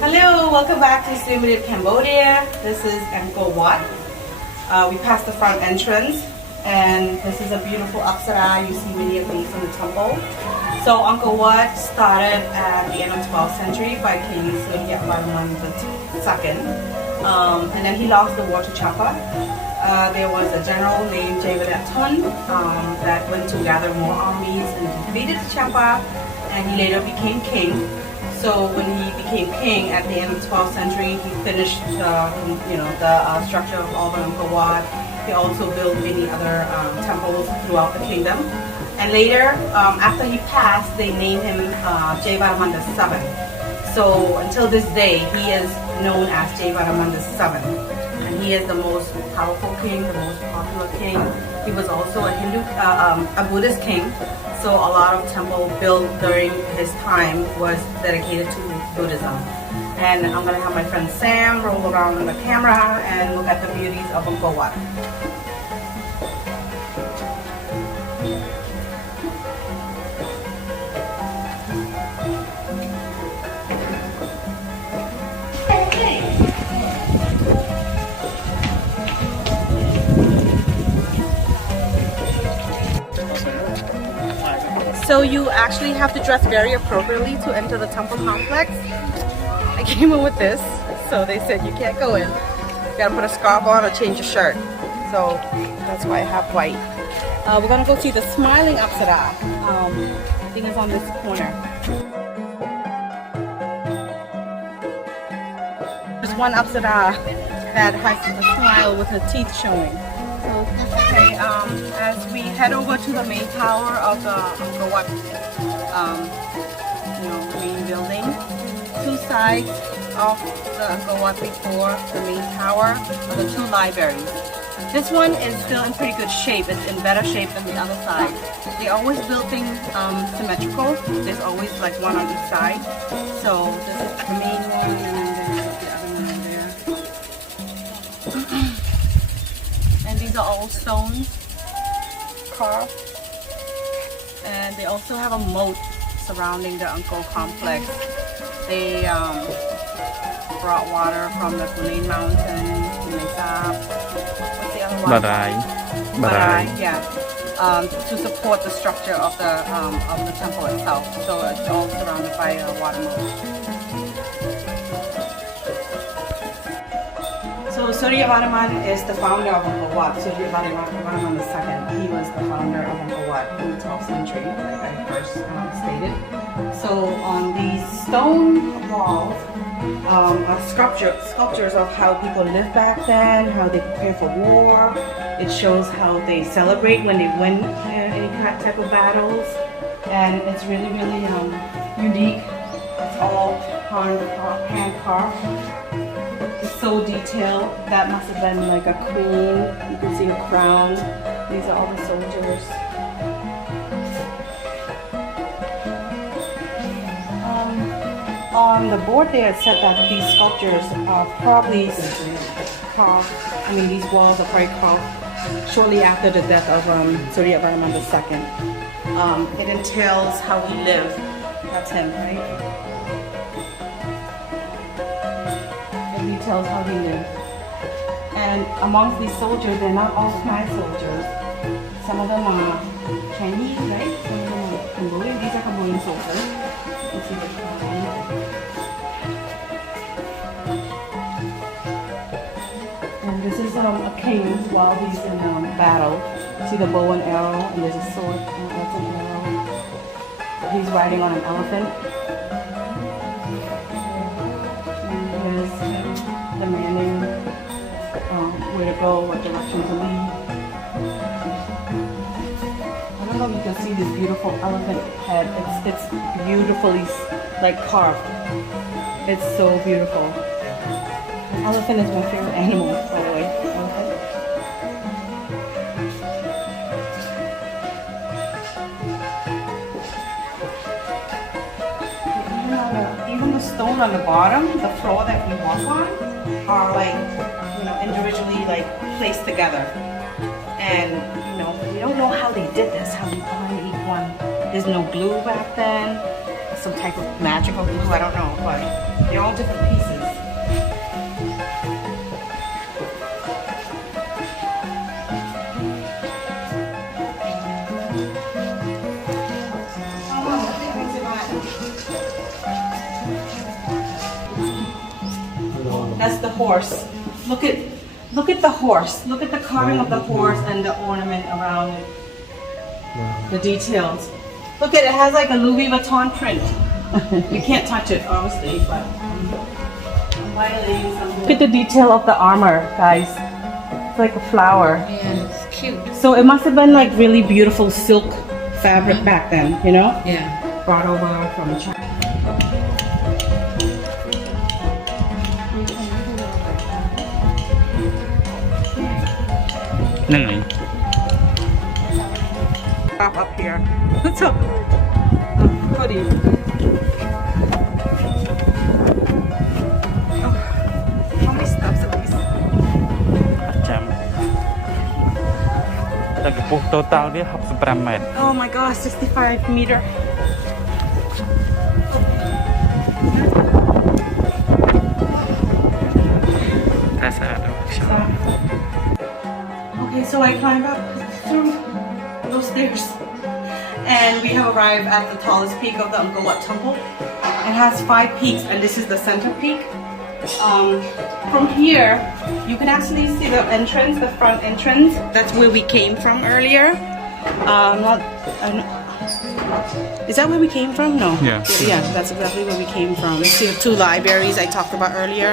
Hello, welcome back to Siem, Cambodia. This is Angkor Wat. We passed the front entrance, and this is a beautiful apsara. You see many of these in the temple. So Angkor Wat started at the end of 12th century by King Suryavarman II, and then he lost the war to Chapa. There was a general named Jayavarman II that went to gather more armies and defeated Chapa, and he later became king. So when he became king at the end of the 12th century, he finished the structure of all the Angkor Wat. He also built many other temples throughout the kingdom. And later, after he passed, they named him Suryavarman II. So until this day, he is known as Suryavarman II. And he is the most powerful king, the most popular king. He was also a Buddhist king. So a lot of temple built during his time was dedicated to Buddhism. And I'm gonna have my friend Sam roll around on the camera and look at the beauties of Angkor Wat. So you actually have to dress very appropriately to enter the temple complex. I came in with this, so they said you can't go in. You gotta put a scarf on or change your shirt. So that's why I have white. We're gonna go see the smiling apsara. I think it's on this corner. There's one apsara that has a smile with her teeth showing. Okay, as we head over to the main tower of the Angkor Wat, main building, two sides of the Angkor Wat before the main tower are the two libraries. This one is still in pretty good shape. It's in better shape than the other side. They always build things symmetrical. There's always like one on each side. So this is the main one, and then there's the other one there. And these are all stones carved, and they also have a moat surrounding the Angkor complex. They brought water from the Kunene Mountain, what's the other one? Barai, yeah, to support the structure of the temple itself. So it's all surrounded by a water moat. So Suryavarman is the founder of Angkor Wat. Suryavarman II. He was the founder of Angkor Wat in the 12th century, like I first stated. So on these stone walls are sculptures of how people lived back then, how they prepare for war. It shows how they celebrate when they win any type of battles, and it's really, really unique. It's all hand carved. So detailed. That must have been like a queen. You can see a crown. These are all the soldiers. On the board there, it said that these sculptures are probably carved. These walls are probably carved shortly after the death of Suryavarman II. It entails how he lived. That's him, right? Tells how he lived. And amongst these soldiers, they're not all Khmer soldiers. Some of them are Chinese, right? Some of them are Cambodian. These are Cambodian soldiers. You can see the crown. And this is a king while he's in battle. See the bow and arrow, and there's a sword. That's an arrow. He's riding on an elephant. Demanding where to go, what direction to lead. I don't know if you can see this beautiful elephant head. It's beautifully carved. It's so beautiful. An elephant is my favorite animal, by the way. Even the stone on the bottom, the floor that we walk on, are individually placed together. And we don't know how they did this, how they bind each one. There's no glue back then, some type of magical glue, I don't know, but they're all all different pieces. That's the horse. Look at the horse. Look at the carving of the horse and the ornament around it. The details. Look at it, has like a Louis Vuitton print. You can't touch it, obviously, but look at the detail of the armor, guys. It's like a flower. Yeah, it's cute. So it must have been like really beautiful silk fabric back then, you know? Yeah. Brought over from China. Up here. So, hoodie. Oh, how many steps at least? ចាំតែកម្ពស់ total វា65 ម៉ែត្រ Oh my god, 65 meter. That's it. Okay, so I climbed up through those stairs and we have arrived at the tallest peak of the Angkor Wat Temple. It has 5 peaks and this is the center peak. From here, you can actually see the entrance, the front entrance. That's where we came from earlier. Is that where we came from? No. Yeah. Yeah, that's exactly where we came from. You see the 2 libraries I talked about earlier.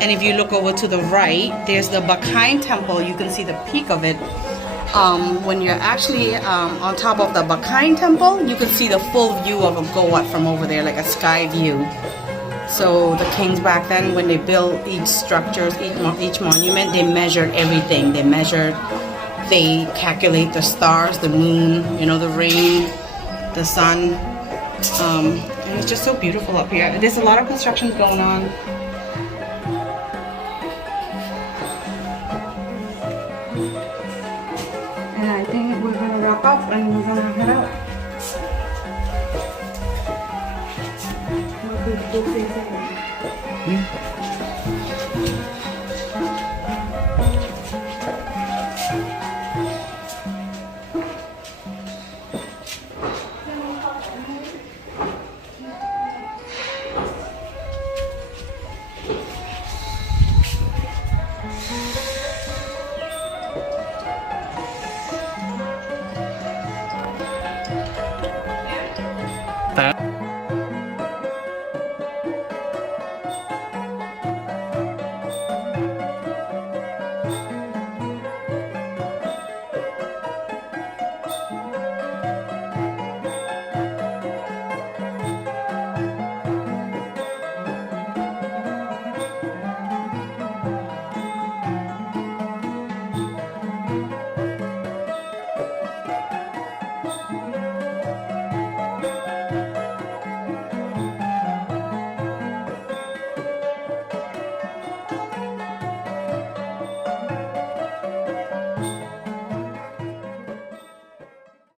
And if you look over to the right, there's the Bakain Temple. You can see the peak of it. When you're actually on top of the Bakain Temple, you can see the full view of Angkor Wat from over there, like a sky view. So the kings back then, when they built each structures, each monument, they measured everything. They calculate the stars, the moon, you know, the rain, the sun. And it's just so beautiful up here. There's a lot of construction going on. And I think we're gonna wrap up and we're gonna head out.